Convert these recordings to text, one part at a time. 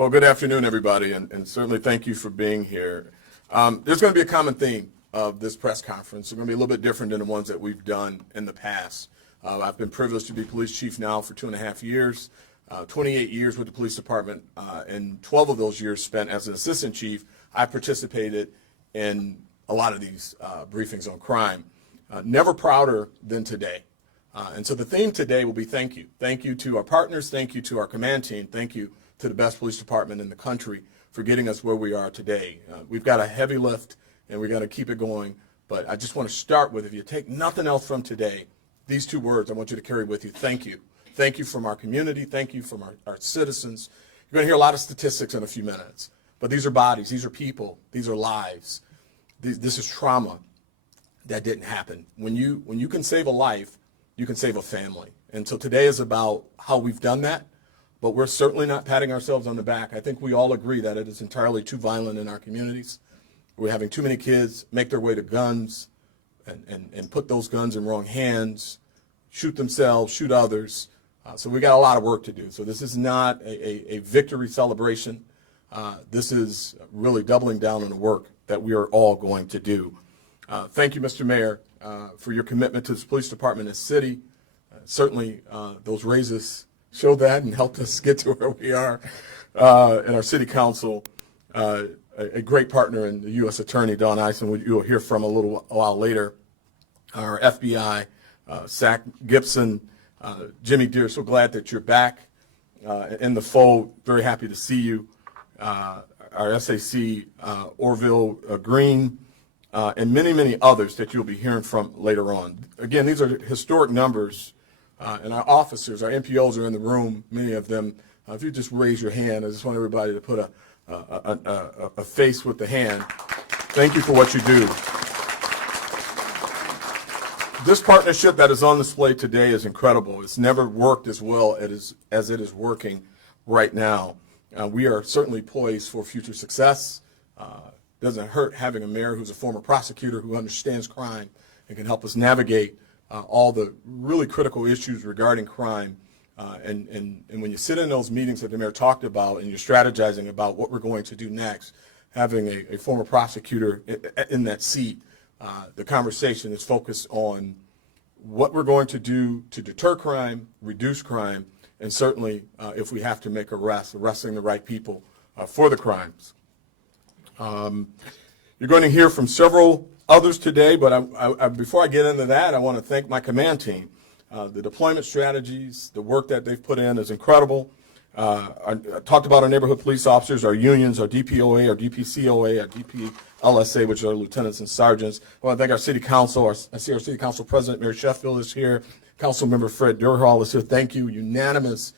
Well, good afternoon, everybody, and certainly thank you for being here. There's going to be a common theme of this press conference. It's going to be a little bit different than the ones that we've done in the past. I've been privileged to be police chief now for 2.5 years, 28 years with the police department, and 12 of those years spent as an assistant chief. I participated in a lot of these briefings on crime. Never prouder than today. And so the theme today will be thank you. Thank you to our partners. Thank you to our command team. Thank you to the best police department in the country for getting us where we are today. We've got a heavy lift, and we're going to keep it going. But I just want to start with, if you take nothing else from today, these two words I want you to carry with you. Thank you. Thank you from our community. Thank you from our citizens. You're going to hear a lot of statistics in a few minutes. But these are bodies. These are people. These are lives. This is trauma that didn't happen. When you can save a life, you can save a family. And so today is about how we've done that. But we're certainly not patting ourselves on the back. I think we all agree that it is entirely too violent in our communities. We're having too many kids make their way to guns and put those guns in wrong hands, shoot themselves, shoot others. So we got a lot of work to do. So this is not a victory celebration. This is really doubling down on the work that we are all going to do. Thank you, Mr. Mayor, for your commitment to this police department and city. Certainly those raises show that and helped us get to where we are. And our city council, a great partner in the U.S. Attorney, Don Eisen, who you'll hear from a little while later. Our FBI, Zach Gibson, Jimmy Deere, so glad that you're back in the fold. Very happy to see you. Our SAC, Orville Green, and many, many others that you'll be hearing from later on. Again, these are historic numbers. And our officers, our MPOs are in the room, many of them. If you just raise your hand, I just want everybody to put a face with the hand. Thank you for what you do. This partnership that is on display today is incredible. It's never worked as well as it is working right now. We are certainly poised for future success. Doesn't hurt having a mayor who's a former prosecutor who understands crime and can help us navigate all the really critical issues regarding crime. And when you sit in those meetings that the mayor talked about and you're strategizing about what we're going to do next, having a former prosecutor in that seat, the conversation is focused on what we're going to do to deter crime, reduce crime, and certainly if we have to make arresting the right people for the crimes. You're going to hear from several others today, but before I get into that, I want to thank my command team. The deployment strategies, the work that they've put in is incredible. I talked about our neighborhood police officers, our unions, our DPOA, our DPCOA, our DPLSA, which are our lieutenants and sergeants. I want to thank our city council. I see our city council president, Mayor Sheffield, is here. Councilmember Fred Durhall is here. Thank you. Unanimous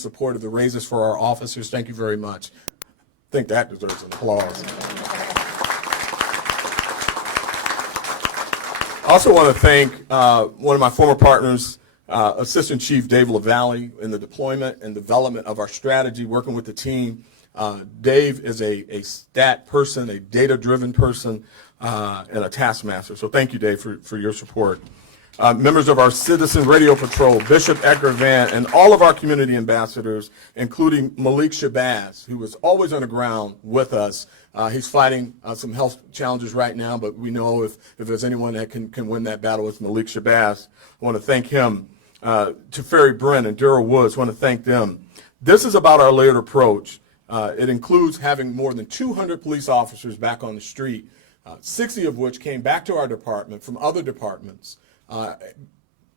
support of the raises for our officers. Thank you very much. I think that deserves an applause. I also want to thank one of my former partners, Assistant Chief Dave LaValle, in the deployment and development of our strategy, working with the team. Dave is a stat person, a data-driven person, and a taskmaster. So thank you, Dave, for your support. Members of our Citizen Radio Patrol, Bishop Edgar Van, and all of our community ambassadors, including Malik Shabazz, who is always on the ground with us. He's fighting some health challenges right now, but we know if there's anyone that can win that battle, it's Malik Shabazz. I want to thank him. To Ferry Brent and Daryl Woods, I want to thank them. This is about our layered approach. It includes having more than 200 police officers back on the street, 60 of which came back to our department from other departments.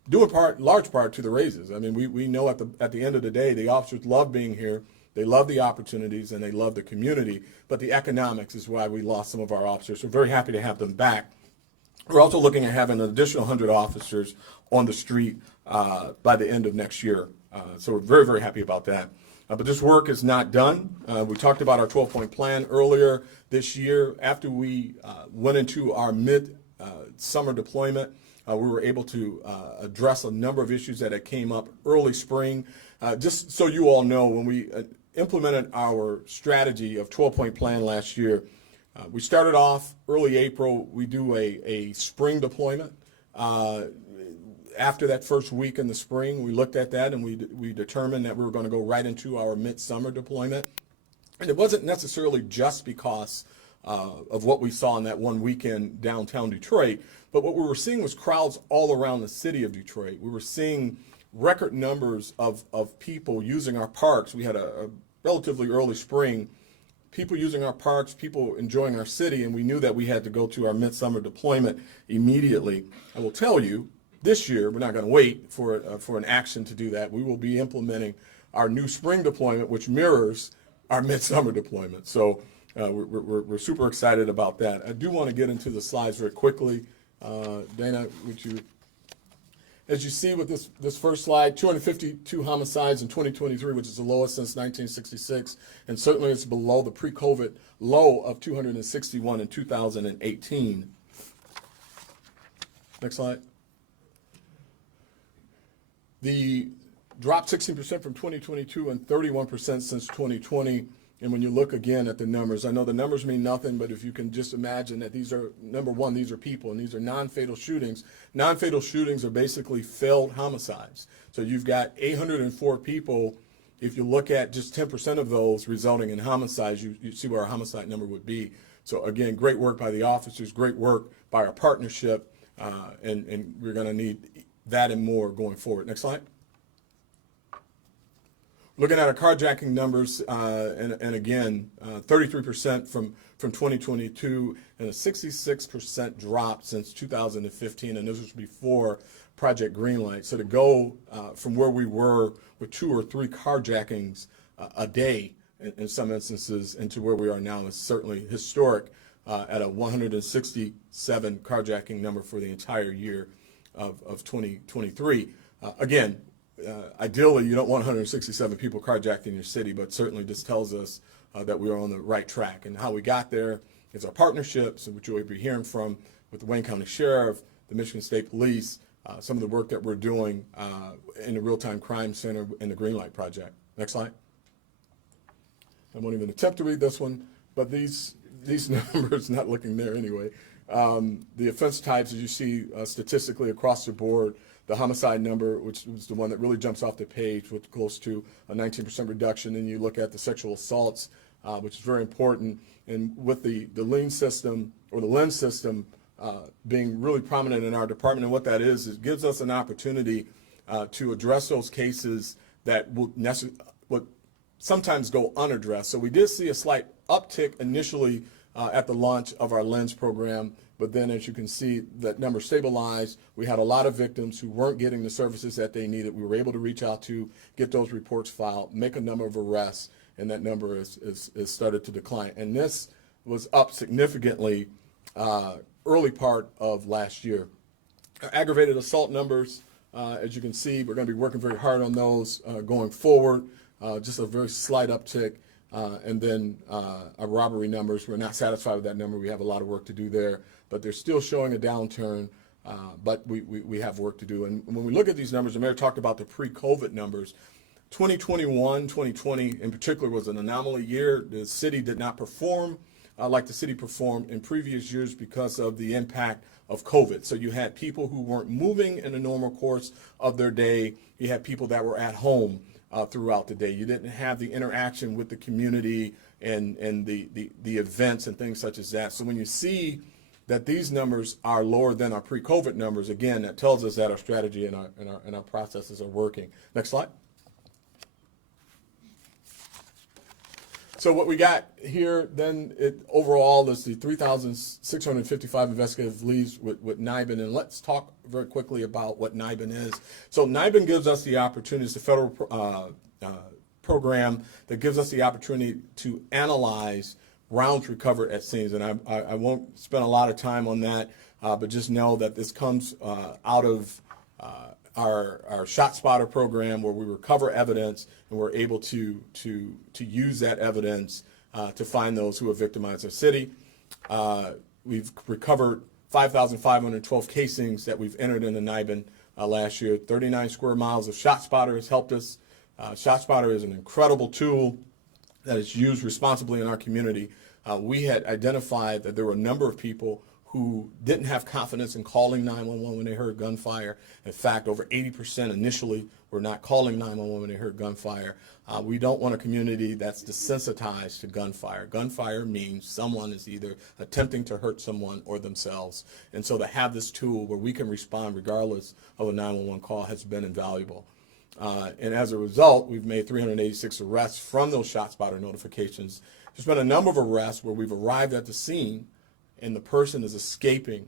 Due in large part to the raises. I mean, we know at the end of the day, the officers love being here, they love the opportunities, and they love the community, but the economics is why we lost some of our officers. So we're very happy to have them back. We're also looking at having an additional 100 officers on the street by the end of next year. So we're very, very happy about that. But this work is not done. We talked about our 12-point plan earlier this year. After we went into our mid-summer deployment, we were able to address a number of issues that had came up early spring. Just so you all know, when we implemented our strategy of 12-point plan last year, we started off early April. We do a spring deployment. After that first week in the spring, we looked at that and we determined that we were going to go right into our midsummer deployment. And it wasn't necessarily just because of what we saw in that one weekend downtown Detroit, but what we were seeing was crowds all around the city of Detroit. We were seeing record numbers of people using our parks. We had a relatively early spring, people using our parks, people enjoying our city, and we knew that we had to go to our midsummer deployment immediately. I will tell you, this year, we're not going to wait for an action to do that. We will be implementing our new spring deployment, which mirrors our midsummer deployment. So we're super excited about that. I do want to get into the slides very quickly. Dana, would you? As you see with this first slide, 252 homicides in 2023, which is the lowest since 1966, and certainly it's below the pre-COVID low of 261 in 2018. Next slide. The dropped 16% from 2022 and 31% since 2020. And when you look again at the numbers, I know the numbers mean nothing, but if you can just imagine that these are, number one, these are people, and these are non-fatal shootings. Non-fatal shootings are basically failed homicides. So you've got 804 people. If you look at just 10% of those resulting in homicides, you see where our homicide number would be. So again, great work by the officers, great work by our partnership, and we're going to need that and more going forward. Next slide. Looking at our carjacking numbers, and again, 33% from 2022 and a 66% drop since 2015, and this was before Project Greenlight. So to go from where we were with 2 or 3 carjackings a day in some instances into where we are now is certainly historic at a 167 carjacking number for the entire year of 2023. Again, ideally, you don't want 167 people carjacked in your city, but certainly this tells us that we are on the right track. And how we got there is our partnerships, which you'll be hearing from with the Wayne County Sheriff, the Michigan State Police, some of the work that we're doing in the Real-Time Crime Center and the Greenlight Project. Next slide. I won't even attempt to read this one, but these numbers, not looking there anyway. The offense types, as you see statistically across the board, the homicide number, which was the one that really jumps off the page with close to a 19% reduction. And you look at the sexual assaults, which is very important. And with the lean system or the lens system being really prominent in our department, and what that is, it gives us an opportunity to address those cases that would sometimes go unaddressed. So we did see a slight uptick initially at the launch of our lens program. But then, as you can see, that number stabilized. We had a lot of victims who weren't getting the services that they needed. We were able to reach out to, get those reports filed, make a number of arrests, and that number is started to decline. And this was up significantly early part of last year. Our aggravated assault numbers, as you can see, we're going to be working very hard on those going forward. Just a very slight uptick. And then our robbery numbers, we're not satisfied with that number. We have a lot of work to do there, but they're still showing a downturn, but we have work to do. And when we look at these numbers, the mayor talked about the pre-COVID numbers. 2021, 2020 in particular was an anomaly year. The city did not perform like the city performed in previous years because of the impact of COVID. So you had people who weren't moving in the normal course of their day. You had people that were at home throughout the day. You didn't have the interaction with the community and the events and things such as that. So when you see that these numbers are lower than our pre-COVID numbers, again, that tells us that our strategy and our processes are working. Next slide. So what we got here then overall is the 3,655 investigative leads with NIBIN. And let's talk very quickly about what NIBIN is. So NIBIN gives us the opportunity, it's a federal program that gives us the opportunity to analyze rounds recovered at scenes. And I won't spend a lot of time on that, but just know that this comes out of our ShotSpotter program, where we recover evidence and we're able to use that evidence to find those who have victimized our city. We've recovered 5,512 casings that we've entered into NIBIN last year. 39 square miles of ShotSpotter has helped us. ShotSpotter is an incredible tool that is used responsibly in our community. We had identified that there were a number of people who didn't have confidence in calling 911 when they heard gunfire. In fact, over 80% initially were not calling 911 when they heard gunfire. We don't want a community that's desensitized to gunfire. Gunfire means someone is either attempting to hurt someone or themselves. And so to have this tool where we can respond regardless of a 911 call has been invaluable. And as a result, we've made 386 arrests from those ShotSpotter notifications. There's been a number of arrests where we've arrived at the scene and the person is escaping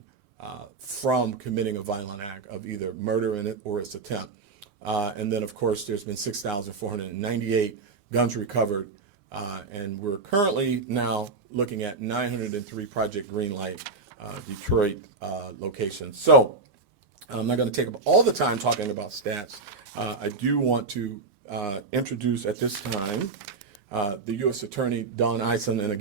from committing a violent act of either murder in it or its attempt. And then, of course, there's been 6,498 guns recovered. And we're currently now looking at 903 Project Greenlight Detroit locations. So I'm not going to take up all the time talking about stats. I do want to introduce at this time the U.S. Attorney Don Eisen. And again,